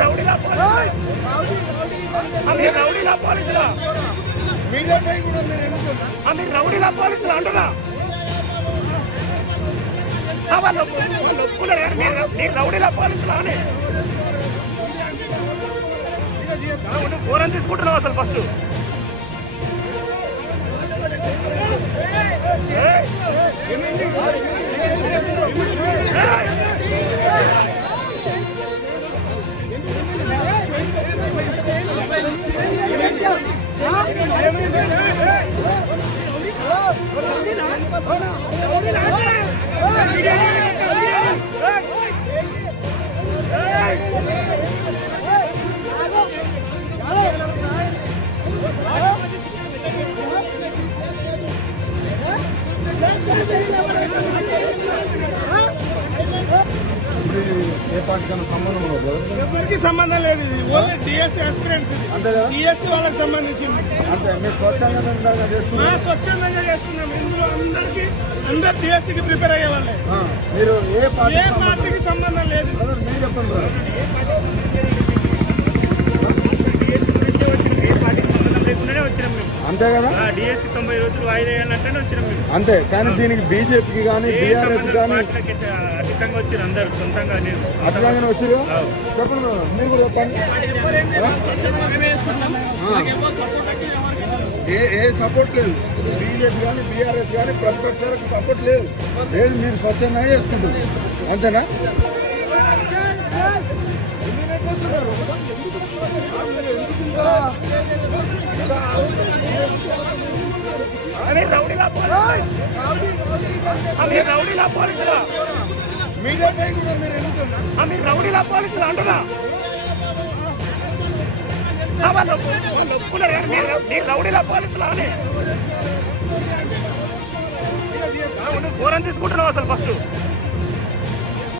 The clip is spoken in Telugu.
రౌడీలా పోలీసులా రౌడీలా పోలీసులు అంటున్నా వాళ్ళు ఒప్పుకున్నారు. మీరు రౌడీలా పోలీసులా అని నువ్వు ఫోన్ తీసుకుంటున్నావు అసలు ఫస్ట్ ఏ పార్టీకైనా సంబంధం ఉండదు, ఎవరికి సంబంధం లేదు. ఓన్లీ డిఎస్సీ ఆస్పిరెంట్స్, డిఎస్సీ వాళ్ళకి సంబంధించింది. అంటే మీరు స్వచ్ఛందంగా చేస్తున్నారు? స్వచ్ఛందంగా చేస్తున్నాం. ఇందులో అందరు డిఎస్సీకి ప్రిపేర్ అయ్యే వాళ్ళే. మీరు ఏ పార్టీకి సంబంధం లేదు. మీరు చెప్పండి. అంతే కదా, డిఎస్సీ 90 రోజులు వాయిదా వేయాలంటేనే వచ్చినాం మేము. అంతే. కానీ దీనికి బీజేపీకి కానీ బీఆర్ఎస్ కానీ అధికంగా వచ్చారు. అందరు సొంతంగా అట్లాగానే వచ్చారు. చెప్పండి, మీరు కూడా చెప్పండి. ఏ సపోర్ట్ లేదు, బీజేపీ కానీ బీఆర్ఎస్ కానీ ప్రతిపక్షాలకు సపోర్ట్ లేదు. లేదు, మీరు స్వచ్ఛందంగా చేసుకుంటారు. అంతేనా? రౌడీలా పోలీసులా మీడియాపై కూడా మీరు ఎందుకున్నా మీరు రౌడీలా పోలీసులు అంటున్నా వాళ్ళు ఒప్పుకున్నారు. మీరు రౌడీలా పోలీసులా అని నువ్వు ఫోన్ తీసుకుంటున్నావు అసలు ఫస్ట్